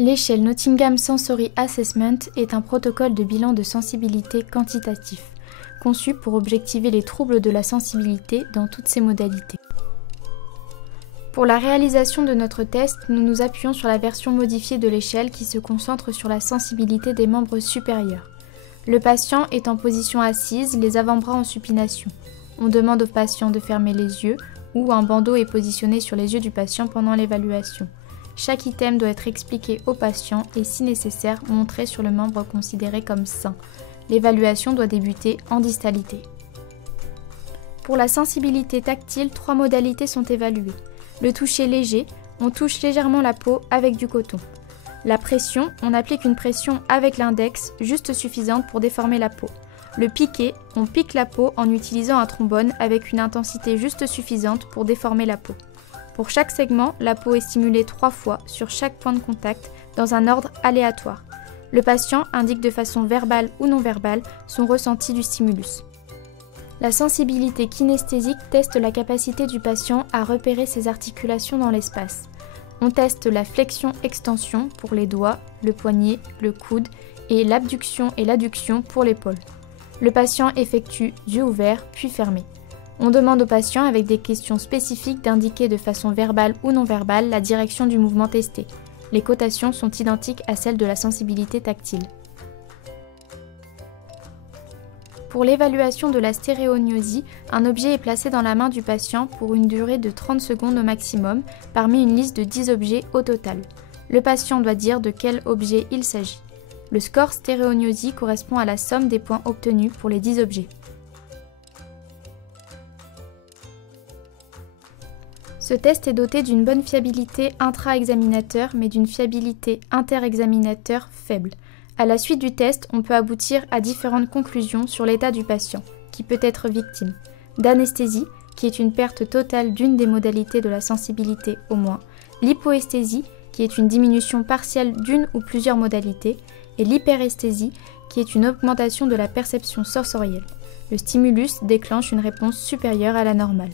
L'échelle Nottingham Sensory Assessment est un protocole de bilan de sensibilité quantitatif, conçu pour objectiver les troubles de la sensibilité dans toutes ses modalités. Pour la réalisation de notre test, nous nous appuyons sur la version modifiée de l'échelle qui se concentre sur la sensibilité des membres supérieurs. Le patient est en position assise, les avant-bras en supination. On demande au patient de fermer les yeux ou un bandeau est positionné sur les yeux du patient pendant l'évaluation. Chaque item doit être expliqué au patient et, si nécessaire, montré sur le membre considéré comme sain. L'évaluation doit débuter en distalité. Pour la sensibilité tactile, 3 modalités sont évaluées. Le toucher léger, on touche légèrement la peau avec du coton. La pression, on applique une pression avec l'index, juste suffisante pour déformer la peau. Le piqué, on pique la peau en utilisant un trombone avec une intensité juste suffisante pour déformer la peau. Pour chaque segment, la peau est stimulée 3 fois sur chaque point de contact dans un ordre aléatoire. Le patient indique de façon verbale ou non verbale son ressenti du stimulus. La sensibilité kinesthésique teste la capacité du patient à repérer ses articulations dans l'espace. On teste la flexion-extension pour les doigts, le poignet, le coude et l'abduction et l'adduction pour l'épaule. Le patient effectue yeux ouverts puis fermés. On demande au patient avec des questions spécifiques d'indiquer de façon verbale ou non verbale la direction du mouvement testé. Les cotations sont identiques à celles de la sensibilité tactile. Pour l'évaluation de la stéréognosie, un objet est placé dans la main du patient pour une durée de 30 secondes au maximum, parmi une liste de 10 objets au total. Le patient doit dire de quel objet il s'agit. Le score stéréognosie correspond à la somme des points obtenus pour les 10 objets. Ce test est doté d'une bonne fiabilité intra-examinateur, mais d'une fiabilité inter-examinateur faible. À la suite du test, on peut aboutir à différentes conclusions sur l'état du patient, qui peut être victime d'anesthésie, qui est une perte totale d'une des modalités de la sensibilité au moins, l'hypoesthésie, qui est une diminution partielle d'une ou plusieurs modalités, et l'hyperesthésie, qui est une augmentation de la perception sensorielle. Le stimulus déclenche une réponse supérieure à la normale.